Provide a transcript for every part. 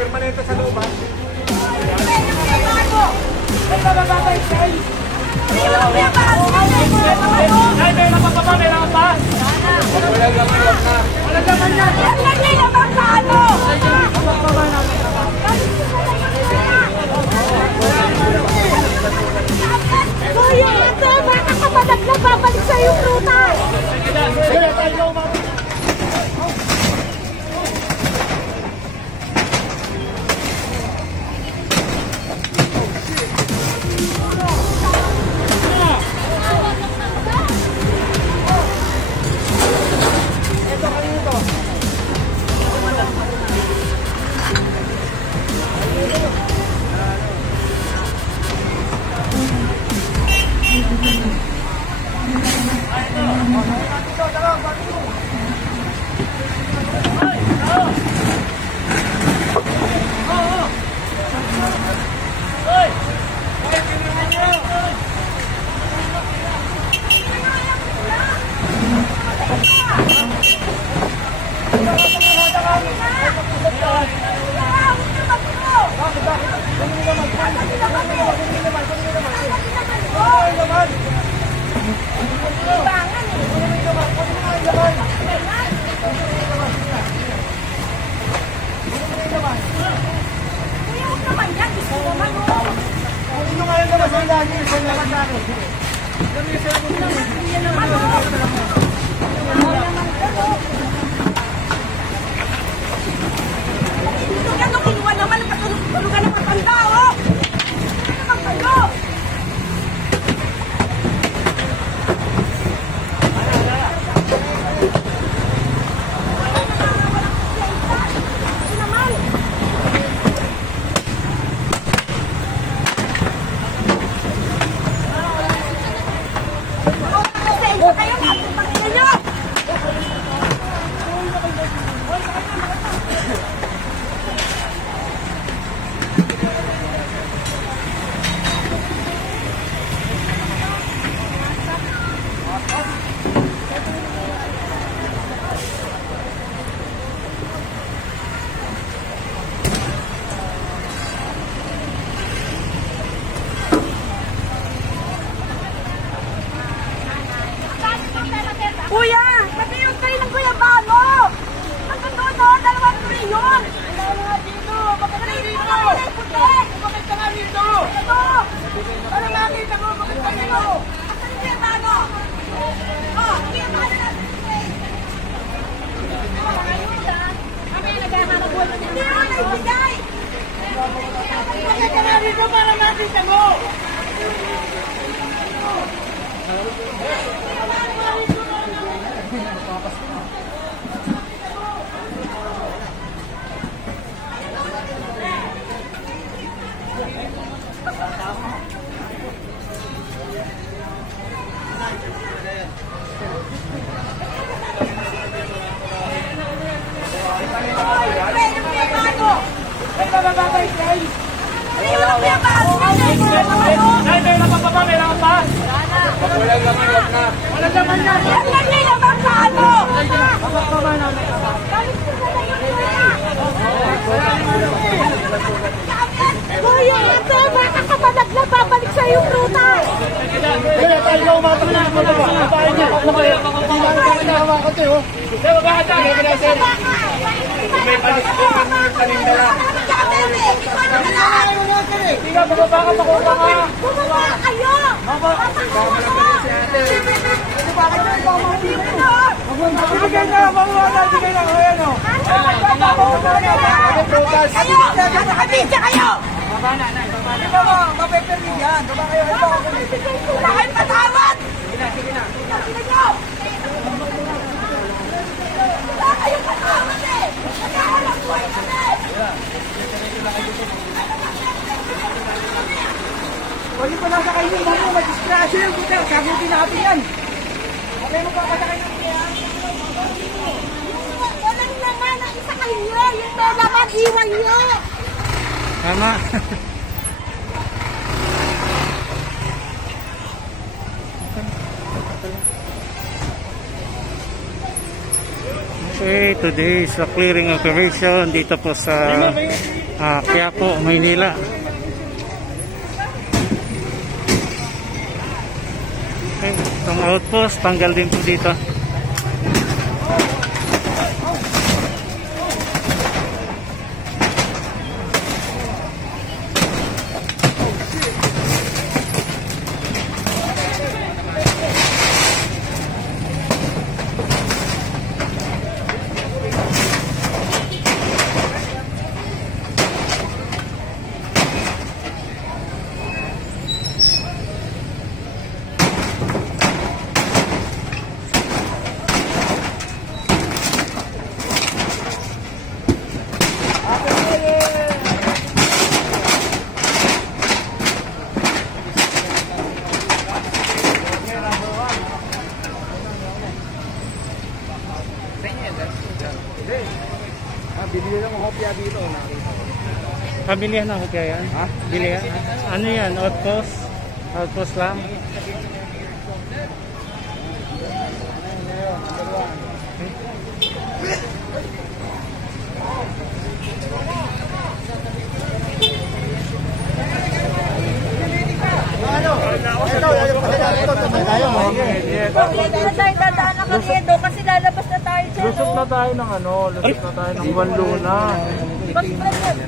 permanente sa loob, ha? Ay, bababay, Shay! Ay, may napapapa, may napapa! Wala lang na. Wala naman yan! Yan lang yung naman sa ano! Napapapa namin. Kuya, ito! Baka kapalag na babalik sa yung prutas! Sige, tayo umabot. Kuya! Nabiyos kayo ng Kuya Bano! Nagkatuno, 2 milyon! Wala nga dito! Bakit ka dito? Bakit ka nga dito? Ito! Para makita mo, bakit ka dito? Asan yung Kuya Bano? Oh, Kuya Bano na! Kami nagkakaroon mo niya. Hindi mo naibigay! Bakit ka nga dito para makita mo? Ay, bababay, Shay! Ay, may napapapa, may napapa! Wala lang na. Wala naman yan! Yan lang yung naman sa ano! Napapapa namin. Kuya, ito! Baka kapalag na babalik sa yung prutas! Sige, tayo umabot na. Babae niya. Hinahawakan kayo. Sige, baka tayo! May palis ko ng panindala. Hindi ka, baka makuha ka! Bumaba kayo! Bakit na ikaw mga dito? Bigay na! Mamuha bigay na! Ayan o! Kayo! Nakabidya kayo! Baba na! Baba na! Baba! Mapepermin yan! Baba kayo! Wala kayong patawad! Sige na! Sige nyo! Wala kayong patawad eh! Nagkahanap buhay kami! Pwede pa nasa kayo yung mga mag-diskrasyo yung kita. Sagutin natin yan. Okay mo papasakay ng kaya? Walang naman ang isa kayo. Yung may laman, iwan nyo. Tama. Okay, today is a clearing operation dito po sa Quiapo, Maynila. Okay, itong outpost, tanggal din po dito. Bibili lang ako kopya dito. Pabilihan na ko kaya yan? Ha? Bilihan? Ano yan? Outpost? Outpost lang? Hindi na tayo dadaan ng Carriedo kasi lalabas na tayo dyan. Lusot na tayo ng ano, lusot na tayo ng Juan Luna.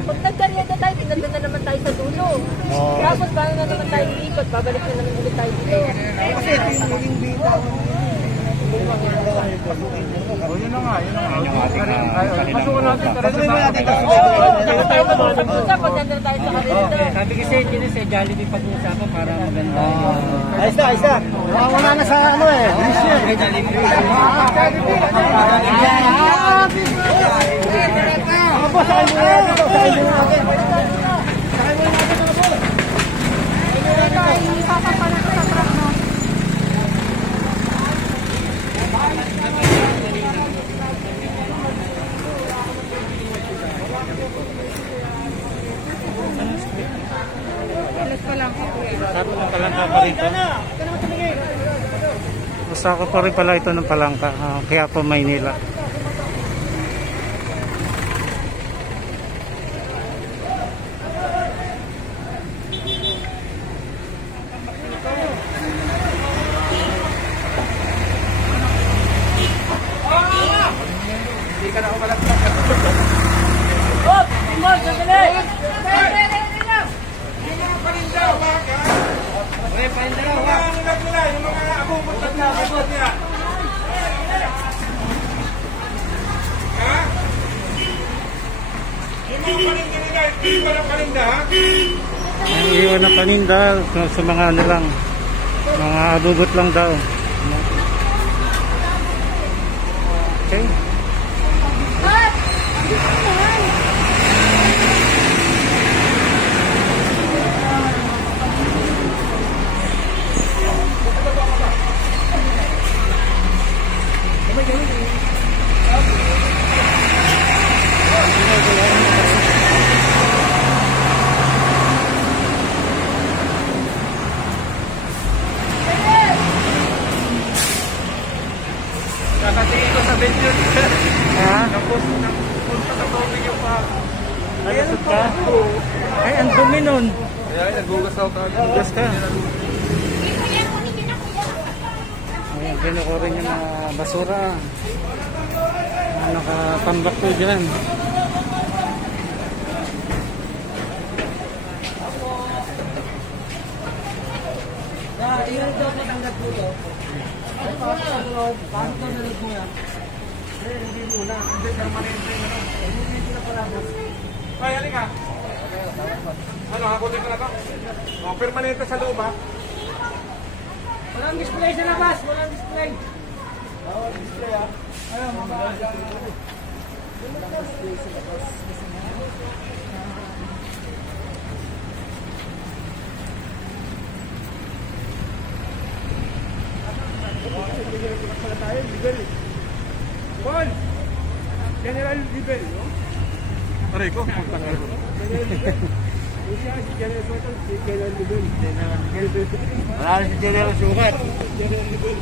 Pag nag-Carriedo tayo, pinagdan na naman tayo sa dulo. Tapos paano na naman tayo iikot, babalik na naman ulit tayo dito. Kasi ito yung muling bita. O yun na nga, yun na nga. Pasukan natin, pasukan natin. Oo, tayo mag-usap pag nandun tayo sa Carriedo. Sabi kasi, Jollibee pag-uusapan para maganda. Ayos na, ayos na. Wala na sa ano eh. Tapos ng palangka pa rito. Basta ako pa rin pala ito ng palangka. Kaya po Maynila. Hindi ka na umalagsak. Oh, Timor, sandali! Yung mga abubot na abubot niya. Ha? Yung mga paninda, hindi pa ng paninda, ha? Ang iwan ng paninda sa mga ano lang. Mga abubot lang daw. Okay. Kakatingin ko sa video. Ha? Punta sa tubig yung pa. Nalusot ka? Ay, ang dumi nun. Kaya naghugas ako kagad. Hugas ka. Ayan, kinukurin niya na basura. Nakatambak po dyan. Ilan daw matanggap po ito? Ay, pasok sa loob. Pasok sa loob mo yan. Hindi muna. Hindi, permanente na. Hindi na pala. Ay, halika. Ano, hakutin ko na ito? O, permanente sa loob, ha? Walang display sa labas. Walang display. Walang display, ha? Ayun, mga. Walang display sa labas. Paul! General Libel, no? Aray ko, magtangal ko. General Libel. Si General Soto, si General Libel. Wala si General Sukat. General Libel.